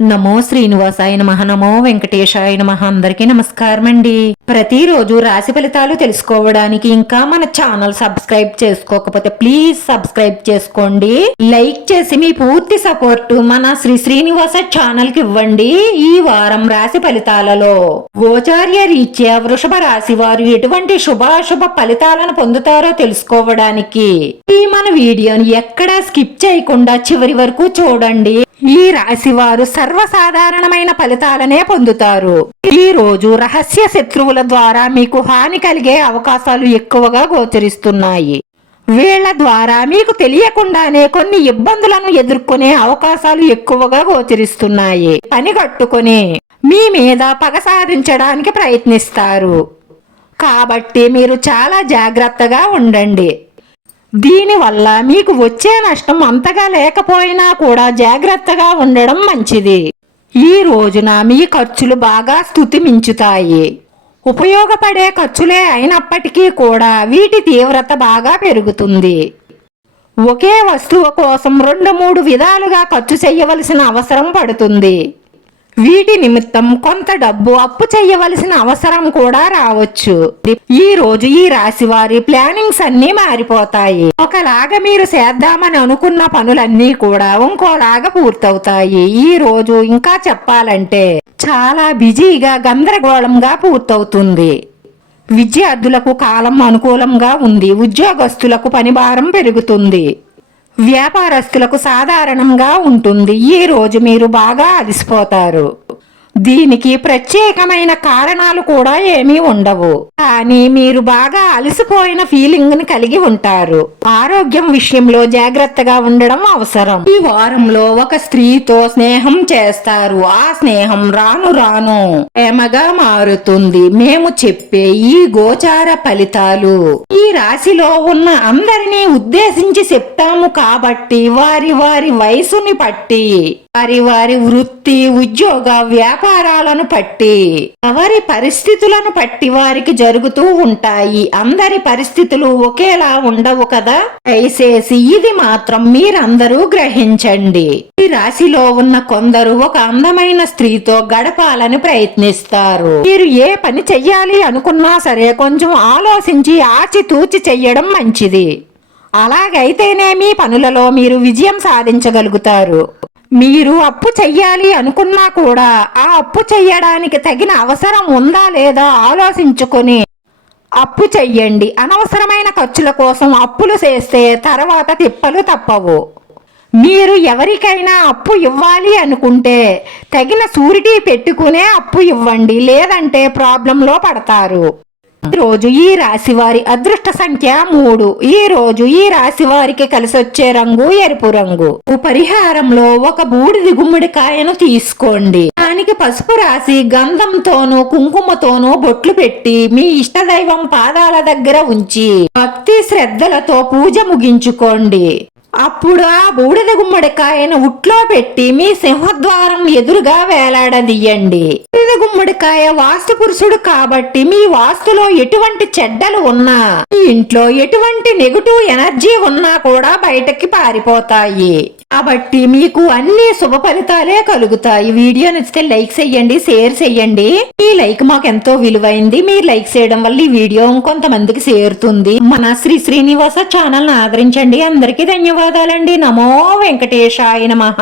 నమో శ్రీనివాసాయ నమః. నమో వెంకటేశాయ నమః. అందరికీ నమస్కారం అండి. ప్రతిరోజు రాశి ఫలితాలు తెలుసుకోవడానికి ఇంకా మన ఛానల్ సబ్స్క్రైబ్ చేసుకోకపోతే ప్లీజ్ సబ్స్క్రైబ్ చేసుకోండి. లైక్ చేసి మీ పూర్తి సపోర్ట్ మన శ్రీనివాస ఛానల్ కి ఇవ్వండి. ఈ వారం రాశి ఫలితాలలో గోచార్య రీత్యా వృషభ రాశి వారు ఎటువంటి శుభాశుభ ఫలితాలను పొందుతారో తెలుసుకోవడానికి ఈ మన వీడియోని ఎక్కడా స్కిప్ చేయకుండా చివరి వరకు చూడండి. ఈ రాశి వారు సర్వసాధారణమైన ఫలితాలనే పొందుతారు. ఈ రోజు రహస్య శత్రువుల ద్వారా మీకు హాని కలిగే అవకాశాలు ఎక్కువగా గోచరిస్తున్నాయి. వీళ్ల ద్వారా మీకు తెలియకుండానే కొన్ని ఇబ్బందులను ఎదుర్కొనే అవకాశాలు ఎక్కువగా గోచరిస్తున్నాయి. పని కట్టుకుని మీ మీద పగ సాధించడానికి ప్రయత్నిస్తారు. కాబట్టి మీరు చాలా జాగ్రత్తగా ఉండండి. దీనివల్ల మీకు వచ్చే నష్టం అంతగా లేకపోయినా కూడా జాగ్రత్తగా ఉండడం మంచిది. ఈ రోజున మీ ఖర్చులు బాగా స్తుతి మించుతాయి. ఉపయోగపడే ఖర్చులే అయినప్పటికీ కూడా వీటి తీవ్రత బాగా పెరుగుతుంది. ఒకే వస్తువు కోసం 2-3 విధాలుగా ఖర్చు చేయవలసిన అవసరం పడుతుంది. వీటి నిమిత్తం కొంత డబ్బు అప్పు చేయవలసిన అవసరం కూడా రావచ్చు. ఈ రోజు ఈ రాశి వారి ప్లానింగ్స్ అన్ని మారిపోతాయి. ఒకలాగా మీరు చేద్దామని అనుకున్న పనులన్నీ కూడా ఇంకోలాగా పూర్తవుతాయి. ఈ రోజు ఇంకా చెప్పాలంటే చాలా బిజీగా గందరగోళంగా పూర్తవుతుంది. విద్యార్థులకు కాలం అనుకూలంగా ఉంది. ఉద్యోగస్తులకు పని భారం పెరుగుతుంది. వ్యాపారస్తులకు సాధారణంగా ఉంటుంది. ఈ రోజు మీరు బాగా అలసిపోతారు. దీనికి ప్రత్యేకమైన కారణాలు కూడా ఏమీ ఉండవు. కానీ మీరు బాగా అలసిపోయిన ఫీలింగ్ ని కలిగి ఉంటారు. ఆరోగ్యం విషయంలో జాగ్రత్తగా ఉండడం అవసరం. ఈ వారంలో ఒక స్త్రీతో స్నేహం చేస్తారు. ఆ స్నేహం రాను రాను ప్రేమగా మారుతుంది. మేము చెప్పే ఈ గోచార ఫలితాలు ఈ రాశిలో ఉన్న అందరినీ ఉద్దేశించి చెప్తాము కాబట్టి వారి వారి వయసుని బట్టి వారి వృత్తి ఉద్యోగ వ్యాపారాలను బట్టి ఎవరి పరిస్థితులను బట్టి వారికి జరుగుతూ ఉంటాయి. అందరి పరిస్థితులు ఒకేలా ఉండవు కదా. దయచేసి ఇది మాత్రం మీరందరూ గ్రహించండి. ఈ రాశిలో ఉన్న కొందరు ఒక అందమైన స్త్రీతో గడపాలని ప్రయత్నిస్తారు. మీరు ఏ పని చెయ్యాలి అనుకున్నా సరే కొంచెం ఆలోచించి ఆచితూచి చెయ్యడం మంచిది. అలాగైతేనే మీ పనులలో మీరు విజయం సాధించగలుగుతారు. మీరు అప్పు చెయ్యాలి అనుకున్నా కూడా ఆ అప్పు చెయ్యడానికి తగిన అవసరం ఉందా లేదా ఆలోచించుకొని అప్పు చెయ్యండి. అనవసరమైన ఖర్చుల కోసం అప్పులు చేస్తే తర్వాత తిప్పలు తప్పవు. మీరు ఎవరికైనా అప్పు ఇవ్వాలి అనుకుంటే తగిన షూరిటీ పెట్టుకునే అప్పు ఇవ్వండి. లేదంటే ప్రాబ్లంలో పడతారు. ఈ రోజు ఈ రాశి వారి అదృష్ట సంఖ్య 3. ఈ రోజు ఈ రాశి వారికి కలిసొచ్చే రంగు ఎరుపు రంగు. పరిహారంలో ఒక బూడిద గుమ్మడికాయను తీసుకోండి. దానికి పసుపు రాసి గంధంతోనూ కుంకుమతోనూ బొట్లు పెట్టి మీ ఇష్టదైవం పాదాల దగ్గర ఉంచి భక్తి శ్రద్ధలతో పూజ ముగించుకోండి. అప్పుడు ఆ బూడిద గుమ్మడికాయను ఉట్లో పెట్టి మీ సింహద్వారం ఎదురుగా వేలాడదీయండి. బూడిద గుమ్మడికాయ వాస్తు పురుషుడు కాబట్టి మీ వాస్తులో ఎటువంటి చెడ్డలు ఉన్నా, మీ ఇంట్లో ఎటువంటి నెగటివ్ ఎనర్జీ ఉన్నా కూడా బయటకి పారిపోతాయి. కాబట్టి మీకు అన్ని శుభ ఫలితాలే కలుగుతాయి. వీడియో నచ్చితే లైక్ చేయండి, షేర్ చేయండి. ఈ లైక్ మాకు ఎంతో విలువైంది. మీరు లైక్ చేయడం వల్ల ఈ వీడియో ఇంకొంతమందికి చేరుతుంది. మన శ్రీనివాస ఛానల్ ని ఆదరించండి. అందరికీ ధన్యవాదాలండి. నమో వెంకటేశాయ నమః.